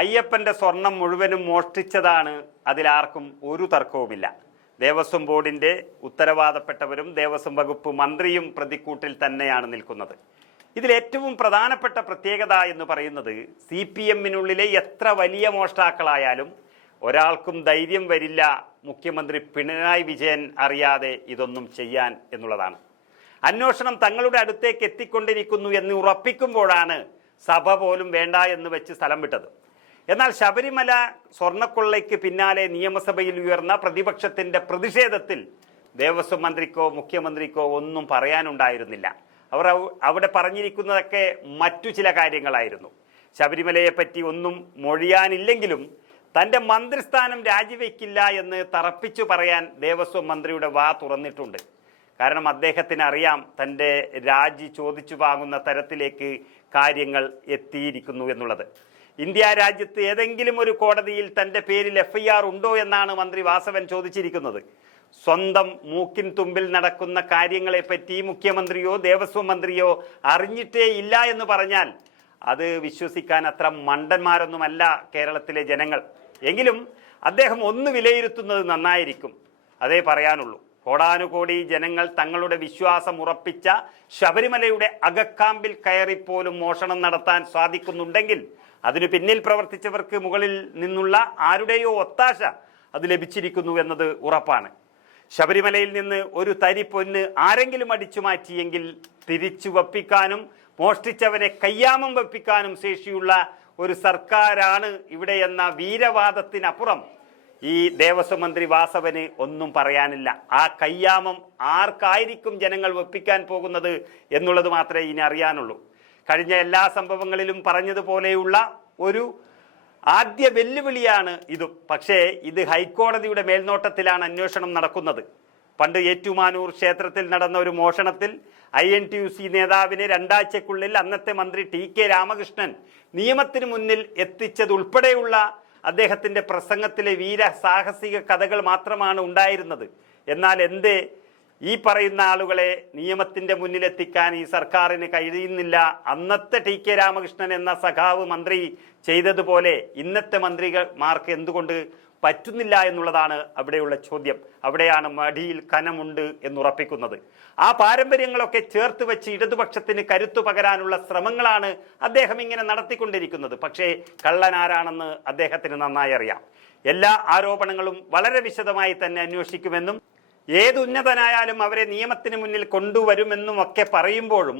അയ്യപ്പന്റെ സ്വർണം മുഴുവനും മോഷ്ടിച്ചതാണ്, അതിലാർക്കും ഒരു തർക്കവുമില്ല. ദേവസ്വം ബോർഡിന്റെ ഉത്തരവാദപ്പെട്ടവരും ദേവസ്വം വകുപ്പ് മന്ത്രിയും പ്രതിക്കൂട്ടിൽ തന്നെയാണ് നിൽക്കുന്നത്. ഇതിലേറ്റവും പ്രധാനപ്പെട്ട പ്രത്യേകത എന്ന് പറയുന്നത് CPM-നുള്ളിലെ എത്ര വലിയ മോഷ്ടാക്കളായാലും ഒരാൾക്കും ധൈര്യം വരില്ല മുഖ്യമന്ത്രി പിണറായി വിജയൻ അറിയാതെ ഇതൊന്നും ചെയ്യാൻ എന്നുള്ളതാണ്. അന്വേഷണം തങ്ങളുടെ അടുത്തേക്ക് എത്തിക്കൊണ്ടിരിക്കുന്നു എന്ന് ഉറപ്പിക്കുമ്പോഴാണ് സഭ പോലും വേണ്ട എന്ന് വെച്ച് സ്ഥലം വിട്ടത്. എന്നാൽ ശബരിമല സ്വർണ്ണക്കൊള്ളയ്ക്ക് പിന്നാലെ നിയമസഭയിൽ ഉയർന്ന പ്രതിപക്ഷത്തിന്റെ പ്രതിഷേധത്തിൽ ദേവസ്വം മന്ത്രിക്കോ മുഖ്യമന്ത്രിക്കോ ഒന്നും പറയാനുണ്ടായിരുന്നില്ല. അവർ അവിടെ പറഞ്ഞിരിക്കുന്നതൊക്കെ മറ്റു ചില കാര്യങ്ങളായിരുന്നു. ശബരിമലയെപ്പറ്റി ഒന്നും മൊഴിയാനില്ലെങ്കിലും തൻ്റെ മന്ത്രിസ്ഥാനം രാജിവെക്കില്ല എന്ന് തറപ്പിച്ചു പറയാൻ ദേവസ്വം മന്ത്രിയുടെ വാ തുറന്നിട്ടുണ്ട്. കാരണം അദ്ദേഹത്തിന് അറിയാം തൻ്റെ രാജി ചോദിച്ചു വാങ്ങുന്ന തരത്തിലേക്ക് കാര്യങ്ങൾ എത്തിയിരിക്കുന്നു എന്നുള്ളത്. ഇന്ത്യ രാജ്യത്ത് ഏതെങ്കിലും ഒരു കോടതിയിൽ തൻ്റെ പേരിൽ FIR ഉണ്ടോ എന്നാണ് മന്ത്രി വാസവൻ ചോദിച്ചിരിക്കുന്നത്. സ്വന്തം മൂക്കിൻ തുമ്പിൽ നടക്കുന്ന കാര്യങ്ങളെപ്പറ്റി മുഖ്യമന്ത്രിയോ ദേവസ്വം മന്ത്രിയോ അറിഞ്ഞിട്ടേ ഇല്ല എന്ന് പറഞ്ഞാൽ അത് വിശ്വസിക്കാൻ അത്ര മണ്ടന്മാരൊന്നുമല്ല കേരളത്തിലെ ജനങ്ങൾ. എങ്കിലും അദ്ദേഹം ഒന്ന് വിലയിരുത്തുന്നത് നന്നായിരിക്കും, അതേ പറയാനുള്ളൂ. കോടാനുകോടി ജനങ്ങൾ തങ്ങളുടെ വിശ്വാസം ഉറപ്പിച്ച ശബരിമലയുടെ അകക്കാമ്പിൽ കയറിപ്പോലും മോഷണം നടത്താൻ സാധിക്കുന്നുണ്ടെങ്കിൽ അതിനു പിന്നിൽ പ്രവർത്തിച്ചവർക്ക് മുകളിൽ നിന്നുള്ള ആരുടെയോ ഒത്താശ അത് ലഭിച്ചിരിക്കുന്നു എന്നത് ഉറപ്പാണ്. ശബരിമലയിൽ നിന്ന് ഒരു തരി പൊന്ന് ആരെങ്കിലും അടിച്ചു മാറ്റിയെങ്കിൽ തിരിച്ചു വപ്പിക്കാനും മോഷ്ടിച്ചവനെ കയ്യാമം വപ്പിക്കാനും ശേഷിയുള്ള ഒരു സർക്കാരാണ് ഇവിടെ എന്ന വീരവാദത്തിനപ്പുറം ഈ ദേവസ്വം മന്ത്രി വാസവന് ഒന്നും പറയാനില്ല. ആ കയ്യാമം ആർക്കായിരിക്കും ജനങ്ങൾ വെപ്പിക്കാൻ പോകുന്നത് എന്നുള്ളത് മാത്രമേ ഇനി അറിയാനുള്ളൂ. കഴിഞ്ഞ എല്ലാ സംഭവങ്ങളിലും പറഞ്ഞതുപോലെയുള്ള ഒരു ആദ്യ വെല്ലുവിളിയാണ് ഇതും. പക്ഷേ ഇത് ഹൈക്കോടതിയുടെ മേൽനോട്ടത്തിലാണ് അന്വേഷണം നടക്കുന്നത്. പണ്ട് ഏറ്റുമാനൂർ ക്ഷേത്രത്തിൽ നടന്ന ഒരു മോഷണത്തിൽ INTUC നേതാവിനെ 2 ആഴ്ചക്കുള്ളിൽ അന്നത്തെ മന്ത്രി TK രാമകൃഷ്ണൻ നിയമത്തിന് മുന്നിൽ എത്തിച്ചതുൾപ്പെടെയുള്ള അദ്ദേഹത്തിൻ്റെ പ്രസംഗത്തിലെ വീരസാഹസിക കഥകൾ മാത്രമാണ് ഉണ്ടായിരുന്നത്. എന്നാൽ എന്തേ ഈ പറയുന്ന ആളുകളെ നിയമത്തിൻ്റെ മുന്നിലെത്തിക്കാൻ ഈ സർക്കാരിന് കഴിയുന്നില്ല? അന്നത്തെ TK രാമകൃഷ്ണൻ എന്ന സഖാവ് മന്ത്രി ചെയ്തതുപോലെ ഇന്നത്തെ മന്ത്രിമാർക്ക് എന്തുകൊണ്ട് പറ്റുന്നില്ല എന്നുള്ളതാണ് അവിടെയുള്ള ചോദ്യം. അവിടെയാണ് മടിയിൽ കനമുണ്ട് എന്നുറപ്പിക്കുന്നത്. ആ പാരമ്പര്യങ്ങളൊക്കെ ചേർത്ത് വെച്ച് ഇടതുപക്ഷത്തിന് കരുത്തു പകരാനുള്ള ശ്രമങ്ങളാണ് അദ്ദേഹം ഇങ്ങനെ നടത്തിക്കൊണ്ടിരിക്കുന്നത്. പക്ഷേ കള്ളനാരാണെന്ന് അദ്ദേഹത്തിന് നന്നായി അറിയാം. എല്ലാ ആരോപണങ്ങളും വളരെ വിശദമായി തന്നെ അന്വേഷിക്കുമെന്നും ഏതുന്നതനായാലും അവരെ നിയമത്തിന് മുന്നിൽ കൊണ്ടുവരുമെന്നും ഒക്കെ പറയുമ്പോഴും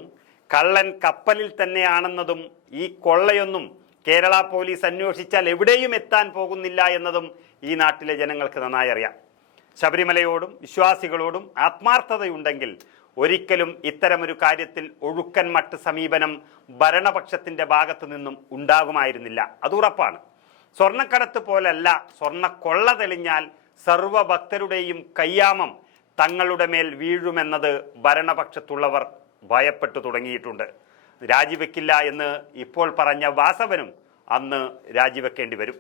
കള്ളൻ കപ്പലിൽ തന്നെയാണെന്നതും ഈ കൊള്ളയൊന്നും കേരള പോലീസ് അന്വേഷിച്ചാൽ എവിടെയും എത്താൻ പോകുന്നില്ല എന്നതും ഈ നാട്ടിലെ ജനങ്ങൾക്ക് നന്നായി അറിയാം. ശബരിമലയോടും വിശ്വാസികളോടും ആത്മാർത്ഥതയുണ്ടെങ്കിൽ ഒരിക്കലും ഇത്തരമൊരു കാര്യത്തിൽ ഒഴുക്കൻ മട്ട് സമീപനം ഭരണപക്ഷത്തിൻ്റെ ഭാഗത്തു നിന്നും ഉണ്ടാകുമായിരുന്നില്ല. അത് ഉറപ്പാണ്. സ്വർണ്ണക്കടത്ത് പോലല്ല, സ്വർണ്ണക്കൊള്ള തെളിഞ്ഞാൽ സർവഭക്തരുടെയും കയ്യാമം തങ്ങളുടെ മേൽ വീഴുമെന്നത് ഭരണപക്ഷത്തുള്ളവർ ഭയപ്പെട്ടു തുടങ്ങിയിട്ടുണ്ട്. രാജിവെക്കില്ല എന്ന് ഇപ്പോൾ പറഞ്ഞ വാസവനും അന്ന് രാജിവെക്കേണ്ടി വരും.